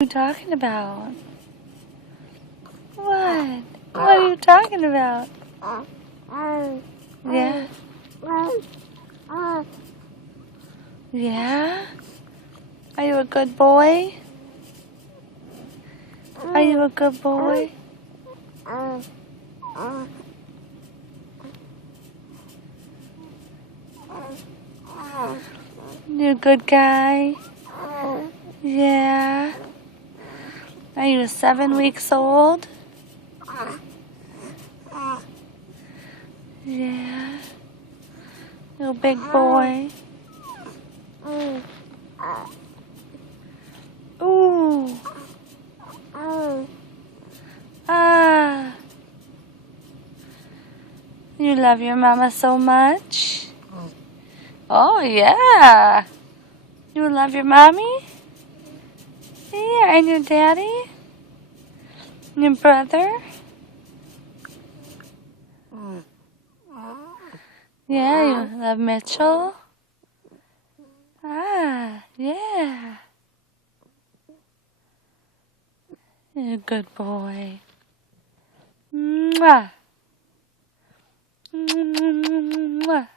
What are you talking about? What? What are you talking about? Yeah? Yeah? Are you a good boy? Are you a good boy? You a good guy? Yeah? Are you 7 weeks old? Yeah? You a big boy? Ooh! Ah! You love your mama so much? Oh, yeah! You love your mommy? Yeah, and your daddy? And your brother? Yeah, you love Mitchell? Ah, yeah. You're a good boy. Mwah. Mwah.